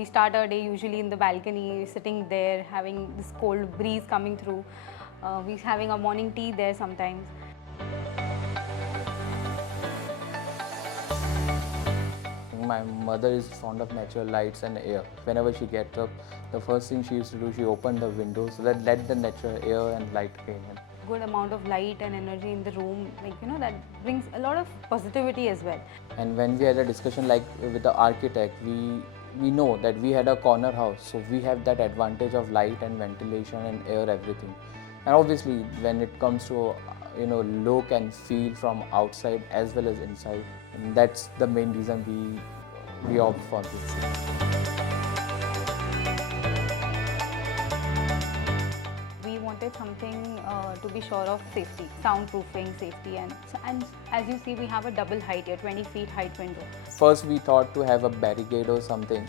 We start our day usually in the balcony, sitting there, having this cold breeze coming through. We're having a morning tea there sometimes. My mother is fond of natural lights and air. Whenever she gets up, the first thing she used to do, she opened the windows so that let the natural air and light came in. Good amount of light and energy in the room, that brings a lot of positivity as well. And when we had a discussion like with the architect, we know that we had a corner house, so we have that advantage of light and ventilation and air, everything. And obviously, when it comes to look and feel from outside as well as inside, and that's the main reason we opt for this. We wanted something to be sure of safety, soundproofing, safety, and as you see, we have a double height here, 20 feet height window. First, we thought to have a barricade or something,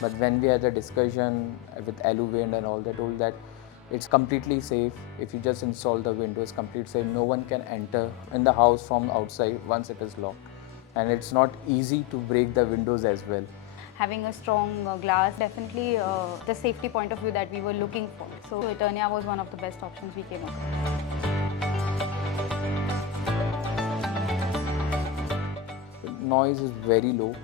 but when we had a discussion with Aluwind and all, they told that it's completely safe. If you just install the windows, completely safe. No one can enter in the house from outside once it is locked, and it's not easy to break the windows as well. Having a strong glass, definitely the safety point of view that we were looking for. So Eternia was one of the best options we came up with. Noise is very low.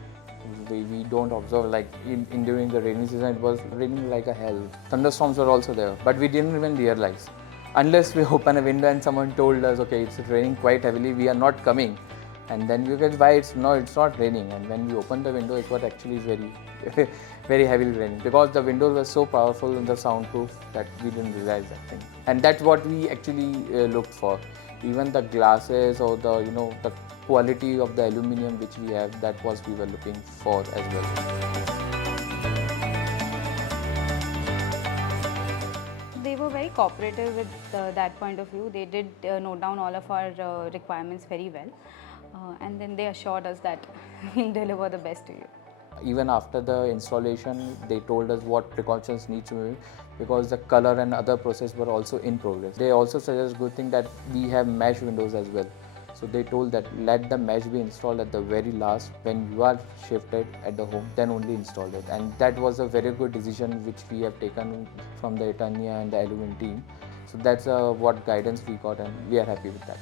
We don't observe, like during the rainy season, it was raining like a hell. Thunderstorms were also there, but we didn't even realize. Unless we open a window and someone told us, okay, it's raining quite heavily, we are not coming. And then we get, why it's not raining. And when we open the window, it was actually very, very heavily raining, because the windows were so powerful and the soundproof that we didn't realize that thing. And that's what we actually looked for. Even the glasses or the quality of the aluminum which we have, that was we were looking for as well. They were very cooperative with that point of view. They did note down all of our requirements very well. And then they assured us that we'll deliver the best to you. Even after the installation, they told us what precautions need to be, because the color and other process were also in progress. They also suggest good thing that we have mesh windows as well. So they told that let the mesh be installed at the very last, when you are shifted at the home, then only install it. And that was a very good decision which we have taken from the Eternia and the Aluwind team. So that's what guidance we got, and we are happy with that.